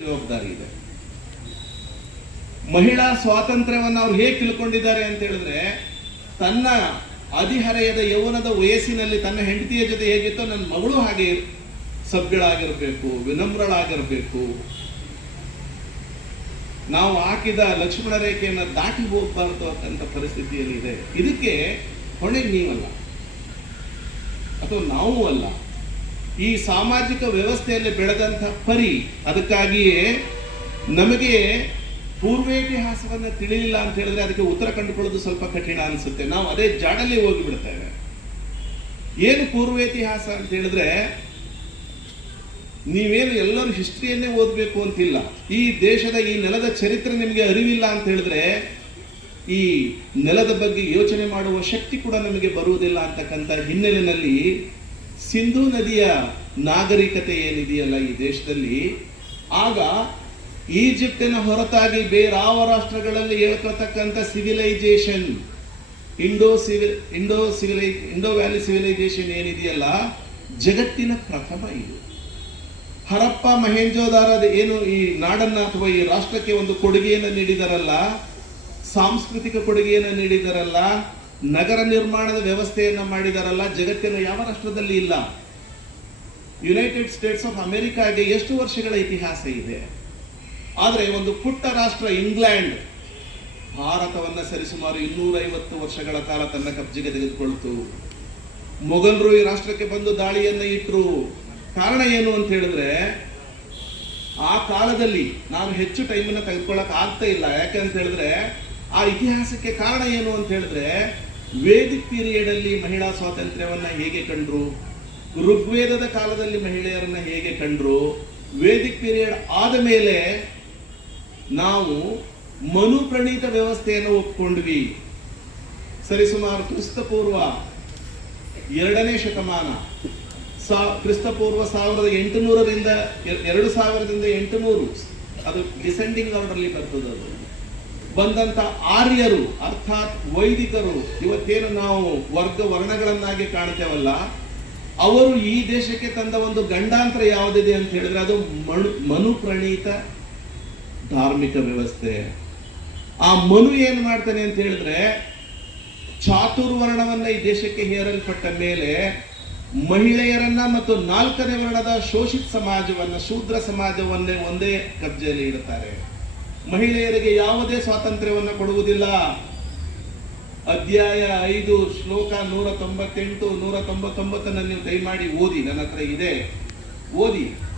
ಜವಾಬ್ದಾರಿ ಇದೆ. ಮಹಿಳಾ ಸ್ವಾತಂತ್ರ್ಯವನ್ನು ಅವ್ರು ಹೇಗೆ ತಿಳ್ಕೊಂಡಿದ್ದಾರೆ ಅಂತ ಹೇಳಿದ್ರೆ, ತನ್ನ ಹದಿಹರೆಯದ ಯೌವನದ ವಯಸ್ಸಿನಲ್ಲಿ ತನ್ನ ಹೆಂಡತಿಯ ಜೊತೆ ಹೇಗಿತ್ತೋ ನನ್ನ ಮಗಳು ಹಾಗೆ ಸಭ್ಯಳಾಗಿರ್ಬೇಕು, ವಿನಮ್ರಳಾಗಿರ್ಬೇಕು, ನಾವು ಹಾಕಿದ ಲಕ್ಷ್ಮಣ ರೇಖೆಯನ್ನು ದಾಟಿ ಹೋಗಬಾರ್ದು ಅಂತ ಪರಿಸ್ಥಿತಿಯಲ್ಲಿ ಇದೆ. ಇದಕ್ಕೆ ಹೊಣೆ ನೀವಲ್ಲ ಅಥವಾ ನಾವು ಅಲ್ಲ, ಈ ಸಾಮಾಜಿಕ ವ್ಯವಸ್ಥೆಯಲ್ಲಿ ಬೆಳೆದಂಥ ಪರಿ. ಅದಕ್ಕಾಗಿಯೇ ನಮಗೆ ಪೂರ್ವೇತಿಹಾಸವನ್ನು ತಿಳಿಲಿಲ್ಲ ಅಂತ ಹೇಳಿದ್ರೆ ಅದಕ್ಕೆ ಉತ್ತರ ಕಂಡುಕೊಳ್ಳೋದು ಸ್ವಲ್ಪ ಕಠಿಣ ಅನಿಸುತ್ತೆ. ನಾವು ಅದೇ ಜಾಡಲ್ಲಿ ಹೋಗಿಬಿಡ್ತೇವೆ. ಏನು ಪೂರ್ವೇತಿಹಾಸ ಅಂತ ಹೇಳಿದ್ರೆ, ನೀವೇನು ಎಲ್ಲರೂ ಹಿಸ್ಟ್ರಿಯನ್ನೇ ಓದಬೇಕು ಅಂತಿಲ್ಲ. ಈ ದೇಶದ ಈ ನೆಲದ ಚರಿತ್ರೆ ನಿಮಗೆ ಅರಿವಿಲ್ಲ ಅಂತ ಹೇಳಿದ್ರೆ ಈ ನೆಲದ ಬಗ್ಗೆ ಯೋಚನೆ ಮಾಡುವ ಶಕ್ತಿ ಕೂಡ ನಮಗೆ ಬರುವುದಿಲ್ಲ ಅಂತಕ್ಕಂಥ ಹಿನ್ನೆಲೆಯಲ್ಲಿ ಸಿಂಧೂ ನದಿಯ ನಾಗರಿಕತೆ ಏನಿದೆಯಲ್ಲ ಈ ದೇಶದಲ್ಲಿ, ಆಗ ಈಜಿಪ್ಟಿನ ಹೊರತಾಗಿ ಬೇರಾವ ರಾಷ್ಟ್ರಗಳಲ್ಲಿ ಹೇಳ್ಕೊಳ್ತಕ್ಕಂಥ ಸಿವಿಲೈಸೇಷನ್, ಇಂಡೋ ವ್ಯಾಲಿ ಸಿವಿಲೈಸೇಷನ್ ಏನಿದೆಯಲ್ಲ, ಜಗತ್ತಿನ ಪ್ರಥಮ ಇದು. ಹರಪ್ಪ ಮಹೇಂಜೋದಾರದ ಏನು ಈ ನಾಡನ್ನ ಅಥವಾ ಈ ರಾಷ್ಟ್ರಕ್ಕೆ ಒಂದು ಕೊಡುಗೆಯನ್ನು ನೀಡಿದರಲ್ಲ, ಸಾಂಸ್ಕೃತಿಕ ಕೊಡುಗೆಯನ್ನು ನೀಡಿದರಲ್ಲ, ನಗರ ನಿರ್ಮಾಣದ ವ್ಯವಸ್ಥೆಯನ್ನು ಮಾಡಿದರಲ್ಲ, ಜಗತ್ತಿನ ಯಾವ ರಾಷ್ಟ್ರದಲ್ಲಿ ಇಲ್ಲ. ಯುನೈಟೆಡ್ ಸ್ಟೇಟ್ಸ್ ಆಫ್ ಅಮೆರಿಕಾಗೆ ಎಷ್ಟು ವರ್ಷಗಳ ಇತಿಹಾಸ ಇದೆ. ಆದರೆ ಒಂದು ಪುಟ್ಟ ರಾಷ್ಟ್ರ ಇಂಗ್ಲೆಂಡ್ ಭಾರತವನ್ನು ಸರಿಸುಮಾರು 250 ವರ್ಷಗಳ ಕಾಲ ತನ್ನ ಕಬ್ಜೆಗೆ ತೆಗೆದುಕೊಳ್ತು. ಮೊಘಲರು ಈ ರಾಷ್ಟ್ರಕ್ಕೆ ಬಂದು ದಾಳಿಯನ್ನು ಇಟ್ಟರು. ಕಾರಣ ಏನು ಅಂತ ಹೇಳಿದ್ರೆ, ಆ ಕಾಲದಲ್ಲಿ ನಾನು ಹೆಚ್ಚು ಟೈಮನ್ನು ತೆಗೆದುಕೊಳ್ಳಕ್ ಆಗ್ತಾ ಇಲ್ಲ. ಯಾಕಂತ ಹೇಳಿದ್ರೆ ಆ ಇತಿಹಾಸಕ್ಕೆ ಕಾರಣ ಏನು ಅಂತ ಹೇಳಿದ್ರೆ, ವೇದಿಕ್ ಪೀರಿಯಡ್ ಅಲ್ಲಿ ಮಹಿಳಾ ಸ್ವಾತಂತ್ರ್ಯವನ್ನ ಹೇಗೆ ಕಂಡ್ರು, ಋಗ್ವೇದದ ಕಾಲದಲ್ಲಿ ಮಹಿಳೆಯರನ್ನ ಹೇಗೆ ಕಂಡ್ರು, ವೇದಿಕ್ ಪೀರಿಯಡ್ ಆದ ಮೇಲೆ ನಾವು ಮನು ಪ್ರಣೀತ ವ್ಯವಸ್ಥೆಯನ್ನು ಒಪ್ಪಿಕೊಂಡ್ವಿ. ಸರಿಸುಮಾರು ಕ್ರಿಸ್ತಪೂರ್ವ 2ನೇ ಶತಮಾನ, ಕ್ರಿಸ್ತಪೂರ್ವ 1800ರಿಂದ 2800, ಅದು ಡಿಸೆಂಡಿಂಗ್ ಆರ್ಡರ್ ಅಲ್ಲಿ ಬರ್ತದೆ. ಅದು ಬಂದಂತ ಆರ್ಯರು ಅರ್ಥಾತ್ ವೈದಿಕರು, ಇವತ್ತೇನು ನಾವು ವರ್ಣಗಳನ್ನಾಗಿ ಕಾಣ್ತೇವಲ್ಲ, ಅವರು ಈ ದೇಶಕ್ಕೆ ತಂದ ಒಂದು ಗಂಡಾಂತರ ಯಾವುದಿದೆ ಅಂತ ಹೇಳಿದ್ರೆ ಅದು ಮನು ಪ್ರಣೀತ ಧಾರ್ಮಿಕ ವ್ಯವಸ್ಥೆ. ಆ ಮನು ಏನ್ ಮಾಡ್ತಾನೆ ಅಂತ ಹೇಳಿದ್ರೆ, ಚಾತುರ್ವರ್ಣವನ್ನ ಈ ದೇಶಕ್ಕೆ ಹೇರಲ್ಪಟ್ಟ ಮೇಲೆ ಮಹಿಳೆಯರನ್ನ ಮತ್ತು 4ನೇ ವರ್ಣದ ಶೋಷಿತ ಸಮಾಜವನ್ನ, ಶೂದ್ರ ಸಮಾಜವನ್ನೇ ಒಂದೇ ಕಬ್ಜೆಯಲ್ಲಿ ಇಡುತ್ತಾರೆ. ಮಹಿಳೆಯರಿಗೆ ಯಾವುದೇ ಸ್ವಾತಂತ್ರ್ಯವನ್ನು ಕೊಡುವುದಿಲ್ಲ. ಅಧ್ಯಾಯ 5 ಶ್ಲೋಕ 198, 199 ನೀವು ದಯಮಾಡಿ ಓದಿ, ನನ್ನ ಹತ್ರ ಇದೆ, ಓದಿ.